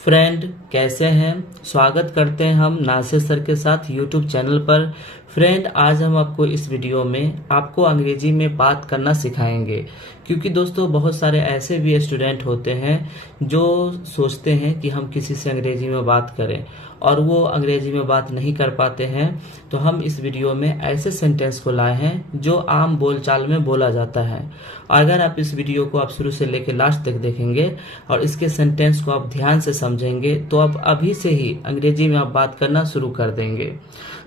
Friend कैसे हैं। स्वागत करते हैं हम नासिर सर के साथ यूट्यूब चैनल पर। फ्रेंड आज हम आपको इस वीडियो में आपको अंग्रेजी में बात करना सिखाएंगे, क्योंकि दोस्तों बहुत सारे ऐसे भी स्टूडेंट होते हैं जो सोचते हैं कि हम किसी से अंग्रेजी में बात करें और वो अंग्रेजी में बात नहीं कर पाते हैं। तो हम इस वीडियो में ऐसे सेंटेंस को लाए हैं जो आम बोलचाल में बोला जाता है। अगर आप इस वीडियो को आप शुरू से लेकर लास्ट तक देखेंगे और इसके सेंटेंस को आप ध्यान से समझेंगे तो आप अभी से ही अंग्रेजी में आप बात करना शुरू कर देंगे।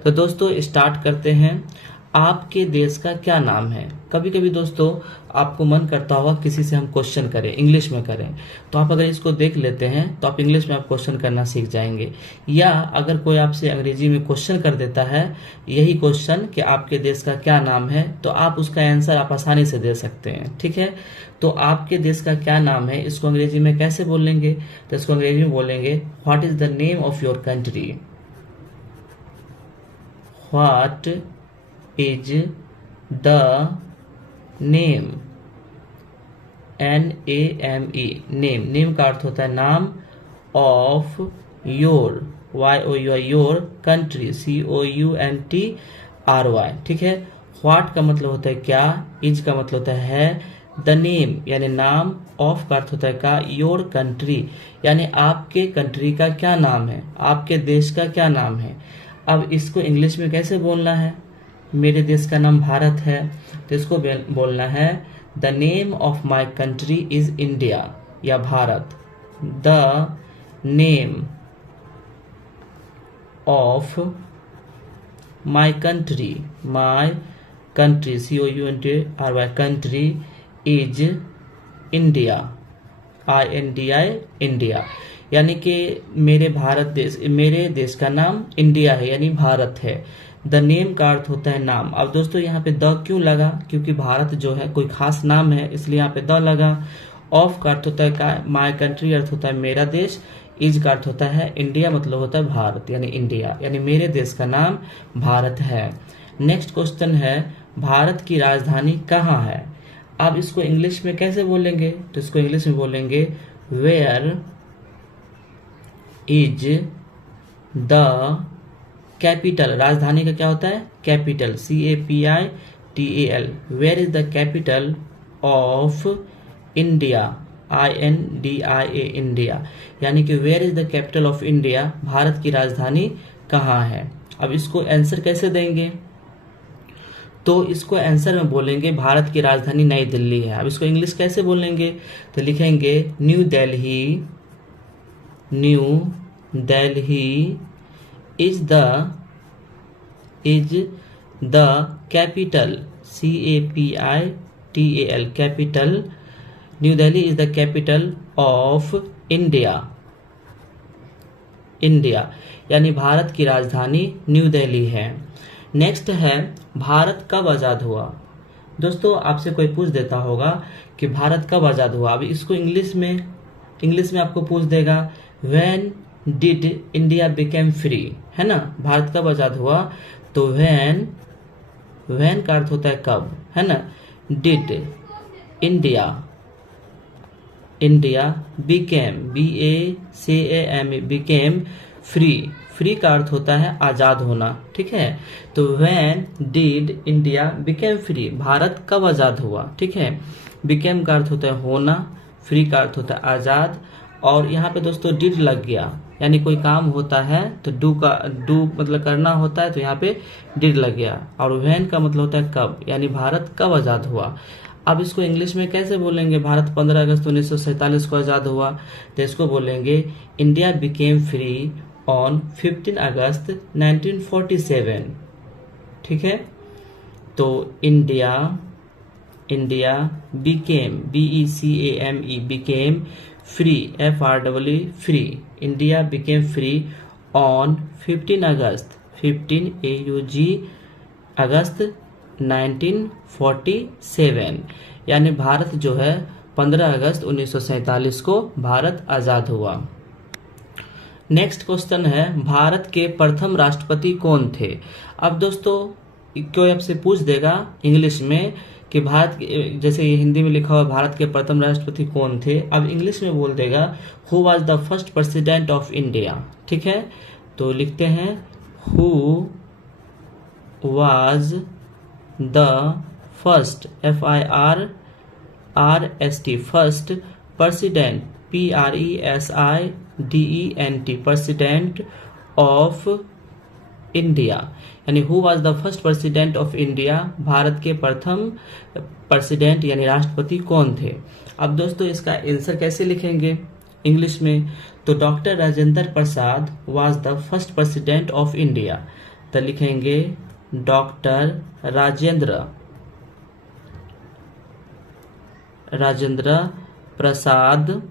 तो दोस्तों स्टार्ट करते हैं। आपके देश का क्या नाम है। कभी कभी दोस्तों आपको मन करता होगा किसी से हम क्वेश्चन करें, इंग्लिश में करें, तो आप अगर इसको देख लेते हैं तो आप इंग्लिश में आप क्वेश्चन करना सीख जाएंगे। या अगर कोई आपसे अंग्रेजी में क्वेश्चन कर देता है यही क्वेश्चन कि आपके देश का क्या नाम है, तो आप उसका आंसर आप आसानी से दे सकते हैं। ठीक है, तो आपके देश का क्या नाम है इसको अंग्रेजी में कैसे बोलेंगे, तो इसको अंग्रेजी में बोलेंगे what is the name of your country. What is the name, NAME, name. Name का अर्थ होता है नाम, of your, YOUR, your country, COUNTRY। ठीक है, व्हाट का मतलब होता है क्या, इज का मतलब होता है द नेम यानी नाम, ऑफ का अर्थ होता है का, योर कंट्री यानी आपके कंट्री का क्या नाम है, आपके देश का क्या नाम है। अब इसको इंग्लिश में कैसे बोलना है। मेरे देश का नाम भारत है, तो इसको बोलना है the name of my country is India या Bharat. The name of my country, COUNTRY, country is India, INDI, India. यानी कि मेरे देश का नाम इंडिया है यानी भारत है। द नेम का अर्थ होता है नाम। अब दोस्तों यहाँ पे द क्यों लगा, क्योंकि भारत जो है कोई खास नाम है इसलिए यहाँ पे द लगा। ऑफ का अर्थ होता है का, माई कंट्री अर्थ होता है मेरा देश, इज का अर्थ होता है इंडिया मतलब होता है भारत यानी इंडिया, यानी मेरे देश का नाम भारत है। नेक्स्ट क्वेश्चन है भारत की राजधानी कहाँ है। अब इसको इंग्लिश में कैसे बोलेंगे, तो इसको इंग्लिश में बोलेंगे वेयर इज द कैपिटल। राजधानी का क्या होता है capital, CAPITAL, where is the capital of India, INDIA, India. यानी कि where is the capital of India, Bharat की राजधानी कहाँ है। अब इसको आंसर कैसे देंगे, तो इसको आंसर में बोलेंगे भारत की राजधानी नई दिल्ली है। अब इसको इंग्लिश कैसे बोलेंगे, तो लिखेंगे new Delhi is the capital, CAPITAL, capital, New Delhi is the capital of India, यानी भारत की राजधानी न्यू दिल्ली है। नेक्स्ट है भारत कब आजाद हुआ। दोस्तों आपसे कोई पूछ देता होगा कि भारत कब आजाद हुआ। अब इसको इंग्लिश में आपको पूछ देगा when did India became free, है ना। भारत कब आजाद हुआ, तो व्हेन का अर्थ होता है कब, है ना। Did India became, BACAME, became free का अर्थ होता है आजाद होना। ठीक है, तो when did India became free, Bharat कब आजाद हुआ। ठीक है, बिकेम का अर्थ होता है होना, फ्री का अर्थ होता है आजाद, और यहाँ पे दोस्तों डिड लग गया यानी कोई काम होता है तो डू मतलब करना होता है, तो यहाँ पे डिड लग गया। और व्हेन का मतलब होता है कब, यानी भारत कब आजाद हुआ। अब इसको इंग्लिश में कैसे बोलेंगे, भारत 15 अगस्त 1947 को आजाद हुआ, तो इसको बोलेंगे इंडिया बिकेम फ्री ऑन 15 अगस्त 1947। ठीक है, तो India became, BECAME, became free, FREE, free, India became free on 15 August, 15 AUG अगस्त 1947, यानी भारत जो है 15 अगस्त 1947 को भारत आजाद हुआ। नेक्स्ट क्वेश्चन है भारत के प्रथम राष्ट्रपति कौन थे। अब दोस्तों कोई आपसे पूछ देगा इंग्लिश में कि भारत जैसे ये हिंदी में लिखा हुआ भारत के प्रथम राष्ट्रपति कौन थे, अब इंग्लिश में बोल देगा who was the first president of India. ठीक है, तो लिखते हैं who was the first FIRST first president PRESIDENT president of India, यानी who was the first president of India, Bharat के प्रथम प्रेसिडेंट यानी राष्ट्रपति कौन थे। अब दोस्तों इसका आंसर कैसे लिखेंगे इंग्लिश में, तो doctor Rajendra Prasad was the first president of India, तो लिखेंगे doctor Rajendra Prasad,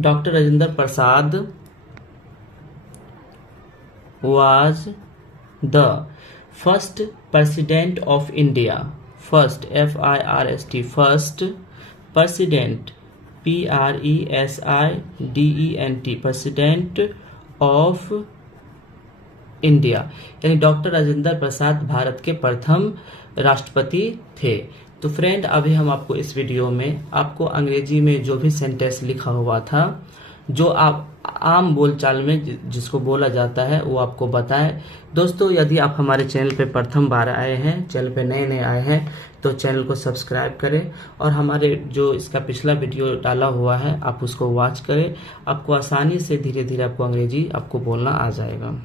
doctor Rajendra Prasad was the first president of India, first FIRST first president PRESIDENT president of India, यानी डॉक्टर राजेंद्र प्रसाद भारत के प्रथम राष्ट्रपति थे। तो फ्रेंड अभी हम आपको इस वीडियो में आपको अंग्रेजी में जो भी सेंटेंस लिखा हुआ था, जो आप आम बोलचाल में जिसको बोला जाता है वो आपको बताएं। दोस्तों यदि आप हमारे चैनल पे प्रथम बार आए हैं, चैनल पे नए आए हैं, तो चैनल को सब्सक्राइब करें और हमारे जो इसका पिछला वीडियो डाला हुआ है आप उसको वॉच करें। आपको आसानी से धीरे धीरे आपको अंग्रेजी आपको बोलना आ जाएगा।